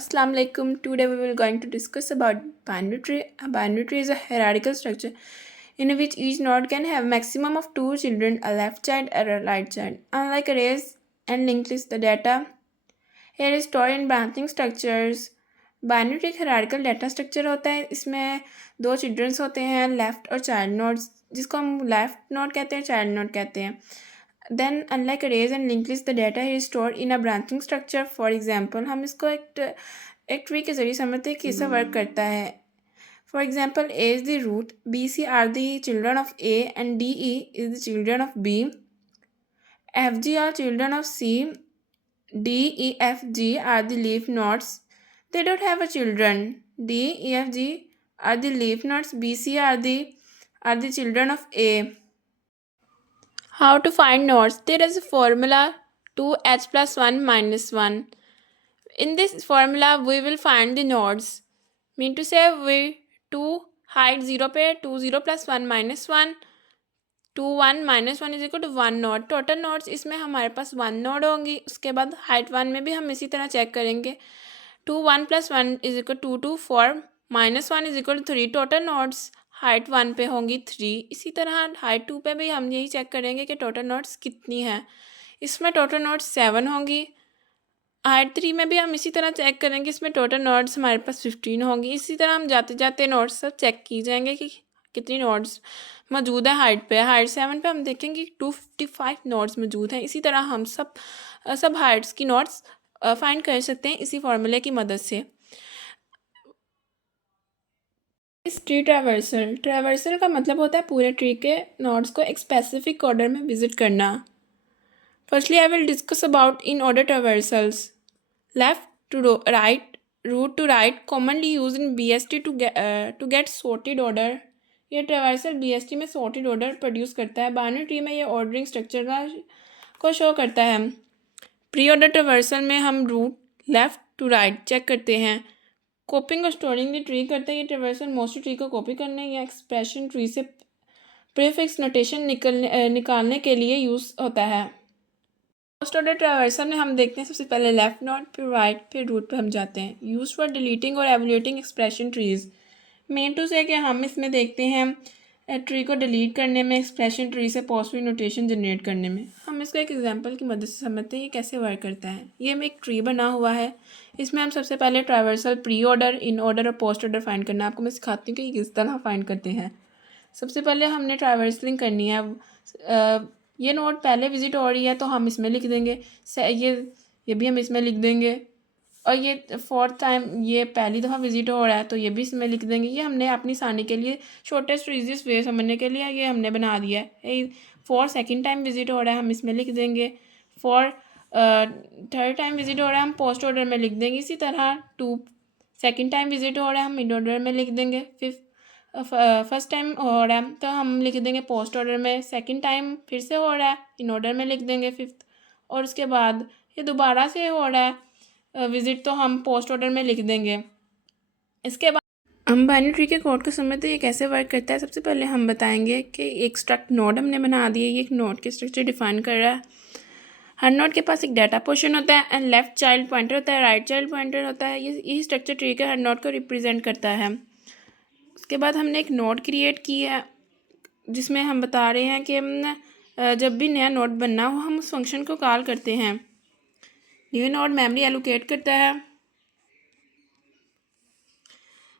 Assalamu alaikum. Today we will going to discuss about binary tree. A binary tree is a hierarchical structure in which each node can have maximum of two children, a left child and a right child. Unlike arrays and linked list, the data here is stored in branching structures. Binary tree एक hierarchical data structure होता है. इसमें दो children's होते हैं, left और child nodes, जिसको हम लेफ्ट नोड कहते हैं, चाइल्ड नोड कहते हैं. Then unlike arrays and linked list, the data is stored in a branching structure. For example, हम इसको एक ट्री के जरिए समझते हैं कि कैसा वर्क करता है. For example, A is the root, B, C are the children of A, and D, E is the children of B. F, G are children of C. D, E, F, G are the leaf nodes. They don't have a children. D, E, F, G are the leaf nodes. B, C are the children of A. How to find nodes? There is a formula 2h plus 1 minus 1. In this formula, we will find the nodes. Mean to say, we 2 height 0 पे 2 0 plus 1 minus 1 2 1 minus 1 is equal to 1 node. Total nodes इसमें हमारे पास 1 node होंगी. उसके बाद height 1 में भी हम इसी तरह चेक करेंगे. 2 1 plus 1 is equal to 2 4 minus 1 is equal to 3. Total nodes height 1 पे होंगी 3. इसी तरह हाइट 2 पे भी हम यही चेक करेंगे कि टोटल नोड्स कितनी है. इसमें टोटल नोड्स 7 होंगी. हाइट 3 में भी हम इसी तरह चेक करेंगे. इसमें टोटल नोड्स हमारे पास 15 होंगी. इसी तरह हम जाते जाते नोड्स सब चेक की जाएंगे कि कितनी नोड्स मौजूद है हाइट पे. हाइट 7 पे हम देखेंगे 255 नोड्स मौजूद हैं. इसी तरह हम सब हाइट्स की नोड्स फाइंड कर सकते हैं इसी फॉर्मूले की मदद से. इस ट्री ट्रैवर्सल का मतलब होता है पूरे ट्री के नोड्स को एक स्पेसिफिक ऑर्डर में विजिट करना. Firstly, I will discuss about in order traversals. Left to right, root to right, commonly used in BST to get sorted order. ये ट्रैवर्सल BST में sorted order प्रोड्यूस करता है. Binary tree में ये ordering structure को show करता है. Pre order traversal में हम root left to right check करते हैं. कॉपिंग और स्टोरिंग द ट्री करते हैं. ये ट्रैवर्सल मोस्ट ट्री को कॉपी करने या एक्सप्रेशन ट्री से प्रीफिक्स नोटेशन निकालने के लिए यूज़ होता है. फर्स्ट ऑर्डर ट्रैवर्सल में हम देखते हैं सबसे पहले लेफ्ट नोड, फिर राइट, फिर रूट पे हम जाते हैं. यूज फॉर डिलीटिंग और एवल्यूएटिंग एक्सप्रेशन ट्रीज. मेन टू से कि हम इसमें देखते हैं ट्री को डिलीट करने में, एक्सप्रेशन ट्री से पॉजिटिव नोटेशन जनरेट करने में. हम इसको एक एग्जांपल की मदद से समझते हैं ये कैसे वर्क करता है. ये में एक ट्री बना हुआ है. इसमें हम सबसे पहले traversal pre order, in order और पोस्ट ऑर्डर फाइंड करना है. आपको मैं सिखाती हूँ कि किस तरह फाइंड करते हैं. सबसे पहले हमने ट्रैवर्सलिंग करनी है. ये नोड पहले विजिट हो रही है तो हम इसमें लिख देंगे. ये भी हम इसमें लिख देंगे. और ये फोर्थ टाइम ये पहली दफ़ा विजिट हो रहा है तो ये भी इसमें लिख देंगे. ये हमने अपनी आसानी के लिए शॉर्टेस्ट ईजीएस्ट वे समझने के लिए ये हमने बना दिया है. फॉर सेकंड टाइम विजिट हो रहा है हम इसमें लिख देंगे. फॉर थर्ड टाइम विजिट हो रहा है हम पोस्ट ऑर्डर में लिख देंगे. इसी तरह सेकंड टाइम विजिट हो रहा है हम मिड ऑर्डर में लिख देंगे. फर्स्ट टाइम हो रहा है तो हम लिख देंगे पोस्ट ऑर्डर में. सेकंड टाइम फिर से हो रहा है इन ऑर्डर में लिख देंगे फिफ्थ. और उसके बाद ये दोबारा से हो रहा है विज़िट तो हम पोस्ट ऑर्डर में लिख देंगे. इसके बाद हम बाइनरी ट्री के कोड को समझते हैं ये कैसे वर्क करता है. सबसे पहले हम बताएंगे कि एक स्ट्रक्ट नोड हमने बना दिया. ये एक नोड के स्ट्रक्चर डिफाइन कर रहा है. हर नोड के पास एक डाटा पोर्शन होता है एंड लेफ्ट चाइल्ड पॉइंटर होता है, राइट चाइल्ड पॉइंटर होता है. यही स्ट्रक्चर ट्री के हर नोड को रिप्रेजेंट करता है. उसके बाद हमने एक नोड क्रिएट की है जिसमें हम बता रहे हैं कि जब भी नया नोड बनना हो हम उस फंक्शन को कॉल करते हैं. न्यू नोड मेमोरी एलोकेट करता है.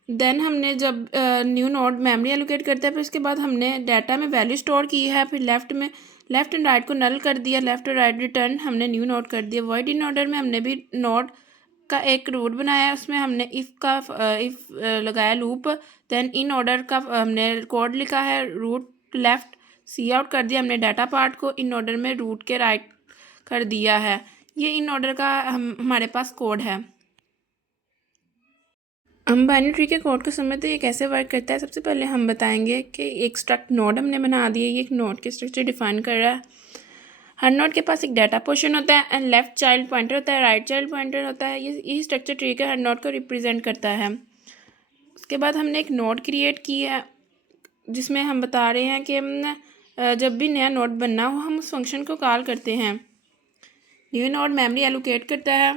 देन हमने जब न्यू नोड मेमोरी एलोकेट करता है फिर उसके बाद हमने डाटा में वैल्यू स्टोर की है. फिर लेफ्ट एंड राइट को नल कर दिया. लेफ्ट और राइट रिटर्न हमने न्यू नोड कर दिया. वॉइड इन ऑर्डर में हमने भी नोड का एक रूट बनाया है. उसमें हमने इफ़ लगाया लूप. देन इन ऑर्डर का हमने कोड लिखा है. रूट लेफ्ट सी आउट कर दिया हमने डाटा पार्ट को. इन ऑर्डर में रूट के राइट कर दिया है. ये इन ऑर्डर का हमारे पास कोड है. हम बाइनरी ट्री के कोड को समझते हैं ये कैसे वर्क करता है. सबसे पहले हम बताएंगे कि एक स्ट्रक्ट नोड हमने बना दिया. ये एक नोड के स्ट्रक्चर डिफाइन कर रहा है. हर नोड के पास एक डाटा पोर्शन होता है एंड लेफ्ट चाइल्ड पॉइंटर होता है, राइट चाइल्ड पॉइंटर होता है. यही स्ट्रक्चर ट्री के हर नोड को रिप्रेजेंट करता है. उसके बाद हमने एक नोड क्रिएट की है जिसमें हम बता रहे हैं कि जब भी नया नोड बनना हो हम उस फंक्शन को कॉल करते हैं. न्यू नोड मेमोरी एलोकेट करता है.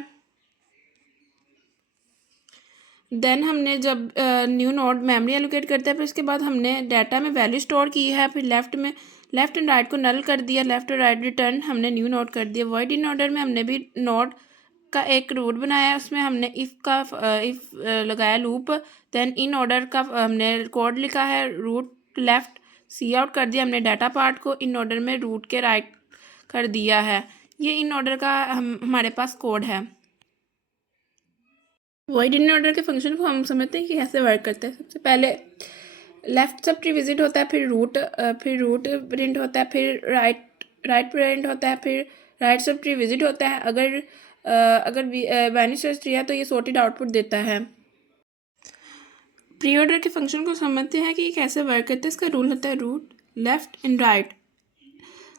देन हमने जब न्यू नोड मेमोरी एलोकेट करते हैं, फिर उसके बाद हमने डाटा में वैल्यू स्टोर की है, फिर लेफ़्ट एंड राइट को नल कर दिया, लेफ़्ट और राइट रिटर्न हमने न्यू नोड कर दिया। वॉइड इन ऑर्डर में हमने भी नोड का एक रूट बनाया, उसमें हमने इफ़ लगाया लूप। देन इन ऑर्डर का हमने कोड लिखा है, रूट लेफ़्ट सी आउट कर दिया हमने डाटा पार्ट को, इन ऑर्डर में रूट के राइट कर दिया है। ये इन ऑर्डर का हमारे पास कोड है। वॉइड इन ऑर्डर के फंक्शन को हम समझते हैं कि कैसे वर्क करते हैं। सबसे पहले लेफ़्ट सब ट्री विजिट होता है, फिर रूट प्रिंट होता है, फिर राइट प्रिंट होता है, फिर राइट सब ट्री विजिट होता है। अगर बाइनरी सर्च ट्री है तो ये सॉर्टेड आउटपुट देता है। प्री ऑर्डर के फंक्शन को समझते हैं कि कैसे वर्क करता है। इसका रूल होता है रूट लेफ़्ट एंड राइट।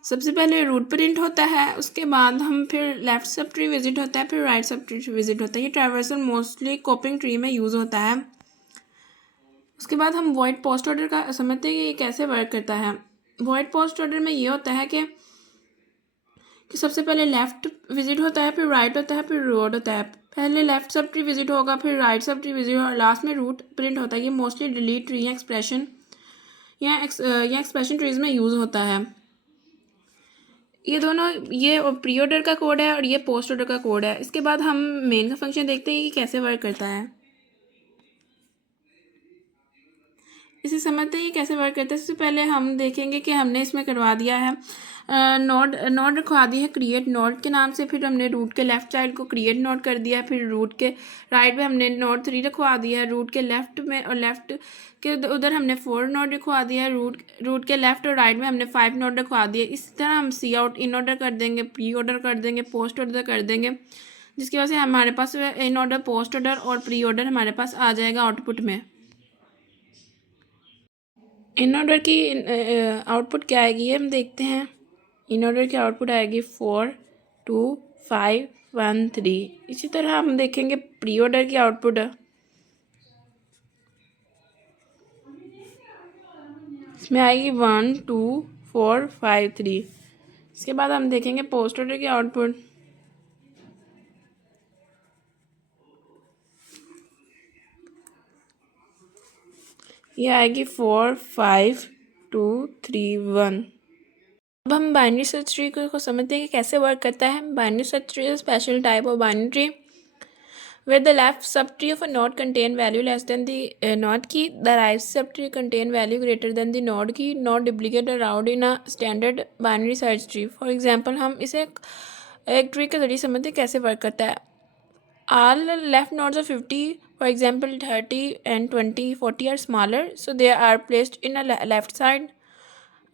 सबसे पहले रूट प्रिंट होता है, उसके बाद हम फिर लेफ़्ट सब ट्री विजिट होता है, फिर राइट सब ट्री विजिट होता है। ये ट्रैवर्सल मोस्टली कॉपिंग ट्री में यूज़ होता है। उसके बाद हम वॉइड पोस्ट ऑर्डर का समझते हैं कि ये कैसे वर्क करता है। वॉइड पोस्ट ऑर्डर में ये होता है कि सबसे पहले लेफ़्ट विजिट होता है, फिर राइट होता है, फिर रोड होता है। पहले लेफ़्ट सब ट्री विजिट होगा, फिर राइट सब ट्री विजिट और लास्ट में रूट प्रिंट होता है। ये मोस्टली डिलीट ट्री या एक्सप्रेशन ट्रीज में यूज़ होता है। ये दोनों, ये प्री ऑर्डर का कोड है और ये पोस्ट ऑर्डर का कोड है। इसके बाद हम मेन का फंक्शन देखते हैं कि कैसे वर्क करता है। इसे समझते हैं कि कैसे वर्क करता है। सबसे पहले हम देखेंगे कि हमने इसमें करवा दिया है नोड रखवा दी है क्रिएट नोड के नाम से। फिर हमने रूट के लेफ़्ट चाइल्ड को क्रिएट नोड कर दिया, फिर रूट के राइट में हमने नोड 3 रखवा दिया है, रूट के लेफ़्ट में और लेफ़्ट के उधर हमने 4 नोड रखवा दिया है, रूट के लेफ़्ट और राइट में हमने 5 नोड रखवा दिए। इस तरह हम सी आउट इन ऑर्डर कर देंगे, प्री ऑर्डर कर देंगे, पोस्ट ऑर्डर कर देंगे, जिसकी वजह से हमारे पास इन ऑर्डर, पोस्ट ऑर्डर और प्री ऑर्डर हमारे पास आ जाएगा आउटपुट में। इन ऑर्डर की आउटपुट क्या आएगी ये हम देखते हैं। इन ऑर्डर की आउटपुट आएगी 4 2 5 1 3। इसी तरह हम देखेंगे प्री ऑर्डर की आउटपुट। इसमें आएगी 1 2 4 5 3। इसके बाद हम देखेंगे पोस्ट ऑर्डर की आउटपुट। ये आएगी 4 5 2 3 1। अब हम बाइनरी सर्च ट्री को समझते हैं कि कैसे वर्क करता है। Binary search tree is special type of binary tree where the left subtree of a node contain value less than the node key, the right subtree contain value greater than the node key, not duplicate around in a standard binary search tree. For example, हम इसे एक tree के जरिए समझते हैं कैसे work करता है। All left nodes of 50, for example 30 and 20 40 are smaller, so they are placed in a left side.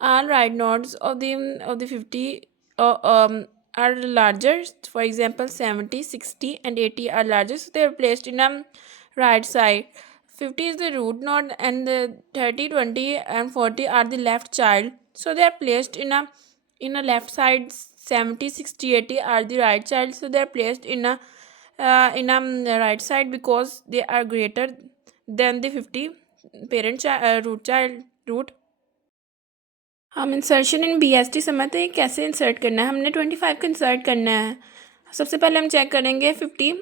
All right nodes of the 50 are larger, for example 70 60 and 80 are larger, so they are placed in a right side. 50 is the root node and the 30 20 and 40 are the left child, so they are placed in a left side. 70 60 80 are the right child, so they are placed in a right side because they are greater than the 50 root. हम insertion इन BST समझते हैं कैसे insert करना है। हमने 25 को insert करना है। सबसे पहले हम चेक करेंगे 50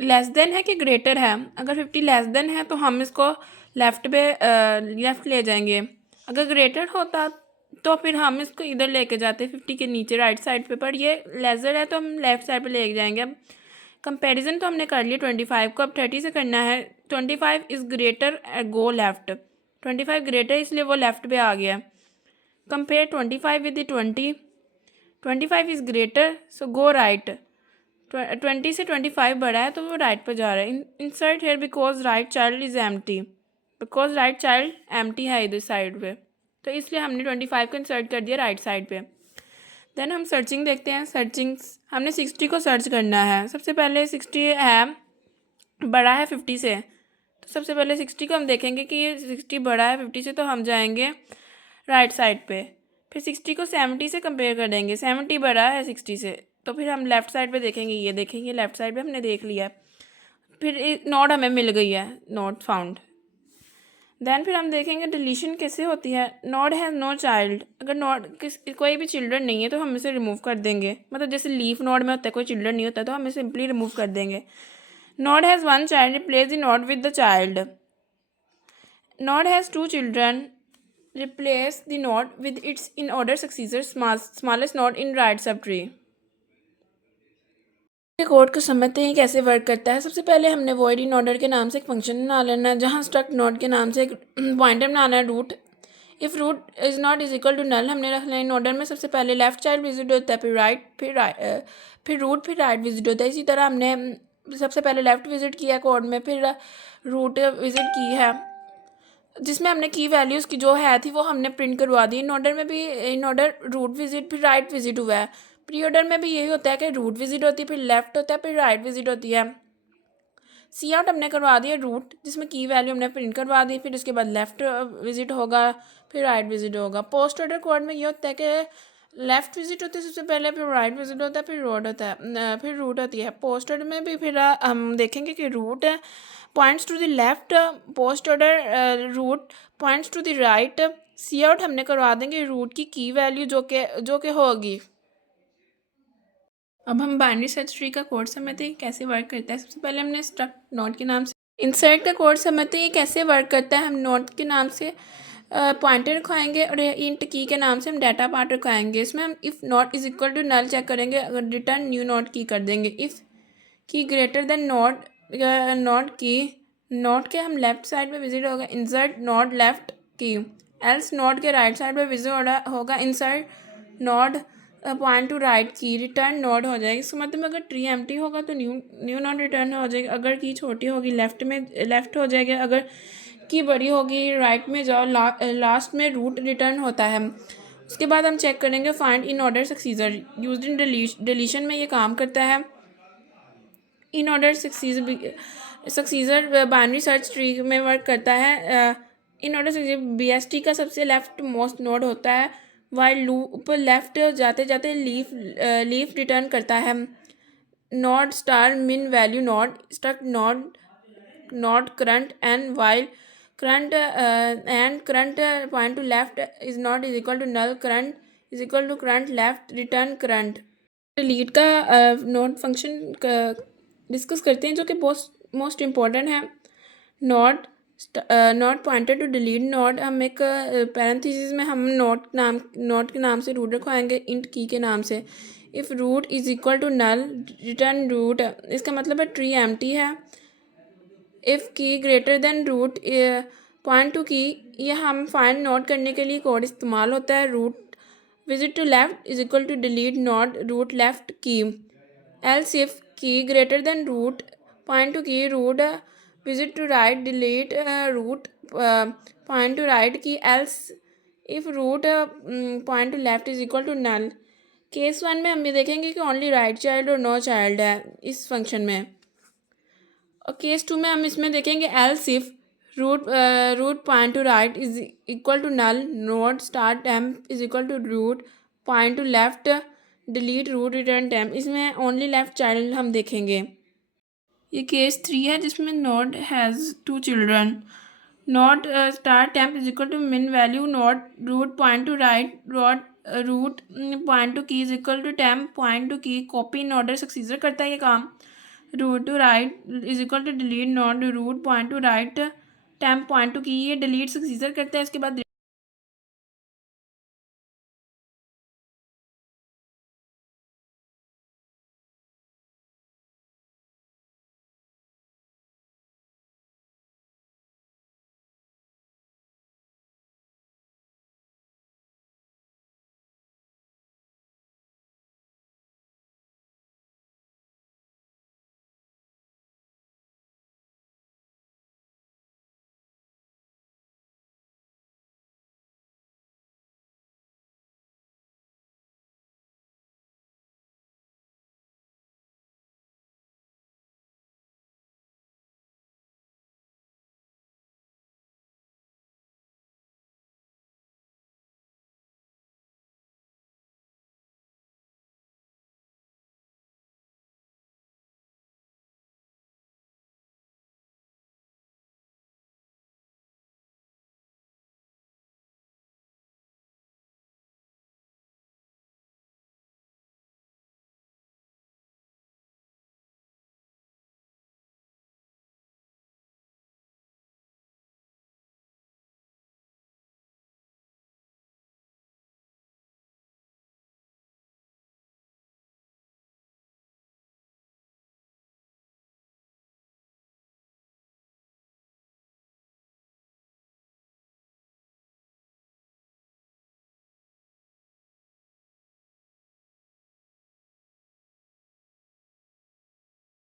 लेस देन है कि ग्रेटर है। अगर 50 लेस देन है तो हम इसको लेफ़्ट ले जाएंगे। अगर ग्रेटर होता तो फिर हम इसको इधर लेके जाते 50 के नीचे राइट साइड पे, पर ये लेज़र है तो हम लेफ़्ट साइड पे ले जाएंगे। अब कंपैरिजन तो हमने कर लिया 25 को, अब 30 से करना है। 25 is greater, go left. 25 greater इसलिए वो लेफ़्ट पे आ गया। Compare 25 with the 20. 25 is greater, so go right. 20 से 25 बड़ा है तो वो राइट पर जा रहा है। Insert here because right child is empty. Because right child empty है इधर साइड पे, तो इसलिए हमने 25 को इंसर्ट कर दिया राइट साइड पे। देन हम सर्चिंग देखते हैं। हमने 60 को सर्च करना है। सबसे पहले 60 है, बड़ा है 50 से, तो सबसे पहले 60 को हम देखेंगे कि ये 60 बड़ा है 50 से, तो हम जाएंगे राइट साइड पे। फिर 60 को 70 से कंपेयर कर देंगे। 70 बड़ा है 60 से, तो फिर हम लेफ़्ट साइड पे देखेंगे। ये देखेंगे लेफ़्ट साइड पे हमने देख लिया। फिर नोड हमें मिल गई है, नोड फाउंड। देन फिर हम देखेंगे डिलीशन कैसे होती है। Node has no child. अगर नोड कोई भी चिल्ड्रन नहीं है तो हम इसे रिमूव कर देंगे। मतलब जैसे लीफ नोड में होता है कोई चिल्ड्रन नहीं होता तो हम इसे सिंपली रिमूव कर देंगे। Nod has one child. Replace the nod with the child. Nod has two children. Replace the node with its in order successor smallest node in right subtree. Code को समझते हैं कैसे वर्क करता है। सबसे पहले हमने वॉइड इन ऑर्डर के नाम से एक फंक्शन बना लेना है, जहाँ स्ट्रक्ट नोड के नाम से एक पॉइंटर बनाना है root. If root is not is equal to null हमने रखना है इन ऑर्डर में। सबसे पहले लेफ्ट चाइल्ड विजिट होता है, फिर राइट, फिर रूट, फिर राइट विजिट होता है। इसी तरह हमने सबसे पहले लेफ्ट विजिट किया कोड में, फिर रूट विजिट की है, जिसमें हमने की वैल्यूज़ की जो है थी वो हमने प्रिंट करवा दी। इन ऑर्डर में भी इन ऑर्डर रूट विजिट फिर राइट विजिट हुआ है। प्री ऑर्डर में भी यही होता है कि रूट विजिट होती है, फिर लेफ्ट होता है, फिर राइट विजिट होती है। सी आउट हमने करवा दिया रूट, जिसमें की वैल्यू हमने प्रिंट करवा दी, फिर उसके बाद लेफ्ट विजिट होगा, फिर राइट विजिट होगा। पोस्ट ऑर्डर कोड में ये होता है कि लेफ्ट विजिट होती है सबसे पहले, फिर राइट विजिट होता है, फिर रोड होता है, फिर रूट होती है। पोस्ट ऑर्डर में भी फिर हम देखेंगे कि root points to the left, post order root points to the right. Cout हमने करवा देंगे रूट की वैल्यू जो कि होगी। अब हम बाइनरी सर्च ट्री का कोड समझते हैं कैसे वर्क करता है। सबसे पहले हमने स्ट्रक्ट नोट के नाम से इंसर्ट का कोड समझते हैं कैसे वर्क करता है। हम नोट के नाम से पॉइंटर रखवाएंगे और इंट की के नाम से हम डाटा पार्ट रखवाएंगे। इसमें हम if not is equal to null check करेंगे, अगर रिटर्न न्यू नोट की कर देंगे। If key greater then note की, नोट के हम लेफ्ट साइड पे विजिट होगा insert note left key, else note के राइट साइड पे विजिट होगा insert note point to right की, रिटर्न नोड हो जाएगी। इसका मतलब अगर ट्री एम्प्टी होगा तो न्यू नोड रिटर्न हो जाएगी। अगर की छोटी होगी लेफ्ट हो जाएगी, अगर की बड़ी होगी राइट में जाओ, लास्ट में रूट रिटर्न होता है। उसके बाद हम चेक करेंगे find inorder successor, used in deletion में ये काम करता है। Inorder successor binary search tree में वर्क करता है। इन ऑर्डर सक्सीजर BST का सबसे लेफ्ट मोस्ट नोड होता है, वाइल लूप लेफ्ट जाते जाते लीफ रिटर्न करता है। Node star min value node struct node current and while current point to left is not is equal to null, current is equal to current left, return current. Delete का node function discuss करते हैं, जो कि most important है। Not pointed to delete node, हम एक parenthesis में हम नोट के नाम से रूट रखवाएंगे इंट की के नाम से। If root is equal to null return root, इसका मतलब है ट्री एम्प्टी है। If key greater than root point to key, यह हम फाइंड नोट करने के लिए कोड इस्तेमाल होता है। Root visit to left is equal to delete node root left key. Else if key greater than root point to key, root visit to right delete root point to right key. Else if root point to left is equal to null. Case 1 में हम ये देखेंगे कि only right child और no child है इस function में। और केस 2 में हम इसमें देखेंगे else if root point to right is equal to null, node start temp is equal to root point to left delete root return temp. इसमें ओनली लेफ्ट चाइल्ड हम देखेंगे। ये केस 3 है जिसमें node has 2 children. Node start temp is equal to min value node root point to right root point to key is equal to temp point to key. Copy inorder सक्सीजर करता है ये काम। Root to right is equal to delete not root point to right temp point to key, ये delete सक्सीजर करता है। इसके बाद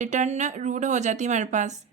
return route हो जाती है हमारे पास।